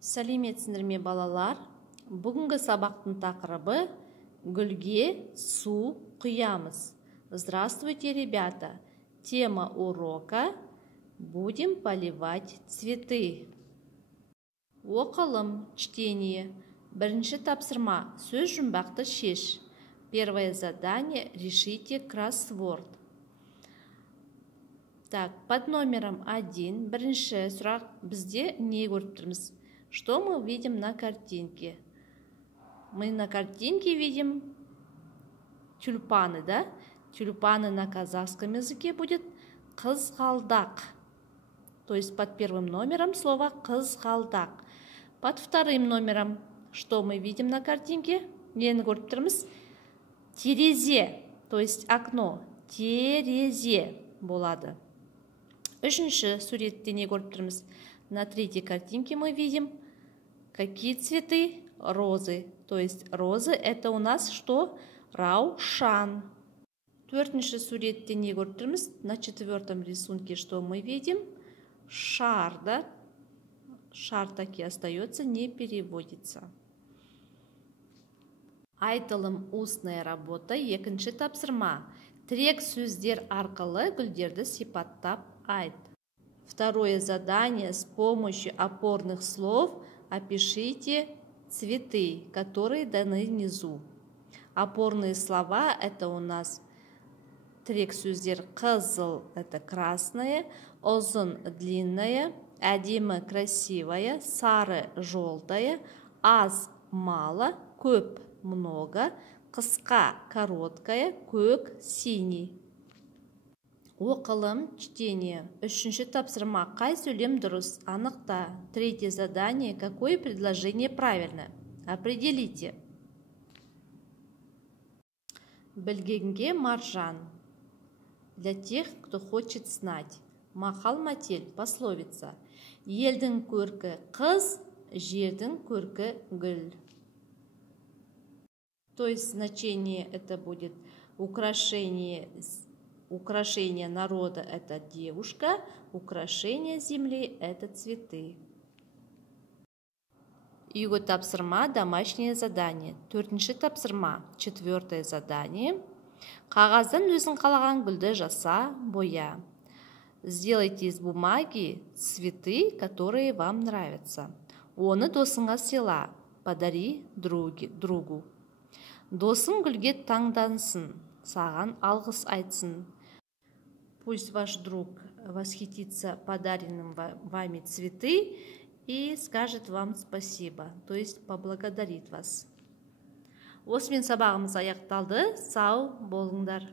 Сәлеметсіздер ме балалар? Бүгінгі сабақтың тақырыбы гүлге су құямыз. Здравствуйте, ребята! Тема урока «Будем поливать цветы». Оқылым, чтение. Бірінші тапсырма, сөз жұмбақты шеш. Первое задание – решите кроссворд. Так, под номером 1 бірінші сұрақ бізде не көріп тұрмыз? Что мы видим на картинке? Мы на картинке видим тюльпаны, да? Тюльпаны на казахском языке будет қызғалдақ. То есть под первым номером слово қызғалдақ. Под вторым номером что мы видим на картинке? Нені көріп тұрмыз? Терезе, то есть окно. Терезе болады. Үшінші суретте не көріп тұрмыз? На третьей картинке мы видим какие цветы? Розы. То есть розы это у нас что? Раушан. Төртінші суретте не көріп тұрмыз? На четвертом рисунке что мы видим? Шар, да? Шар таки остается, не переводится. Айтылым устная работа, екінші тапсырма. Тірек сөздер арқылы гүлдерді сипаттап айт. Второе задание. С помощью опорных слов опишите цветы, которые даны внизу. Опорные слова это у нас тірек сөздер қызыл это красное, ұзын длинное, әдемі красивое, сары желтое, аз мало, көп много, қысқа короткое, көк синий. Оқылым, чтение. Үшінші тапсырма. Қай сөйлем дұрыс? Анықта. Третье задание. Какое предложение правильно? Определите. Білгенге маржан. Для тех, кто хочет знать. Мақал-мәтел, пословица. Елдің көркі қыз, жердің көркі гүл. То есть значение это будет украшение народа это девушка, украшение земли это цветы. Үйге тапсырма, домашнее задание. Төртінші тапсырма, четвертое задание. Қағаздан өзің қалаған гүлді жаса, боя. Сделайте из бумаги цветы, которые вам нравятся. Оны досыңа сыйла, подари другу. Досың гүлге таңдансын, саған алғыс айтсын. Пусть ваш друг восхитится подаренным вами цветы и скажет вам спасибо, то есть поблагодарит вас. Осымен сабағымыз аяқталды. Сау болыңдар.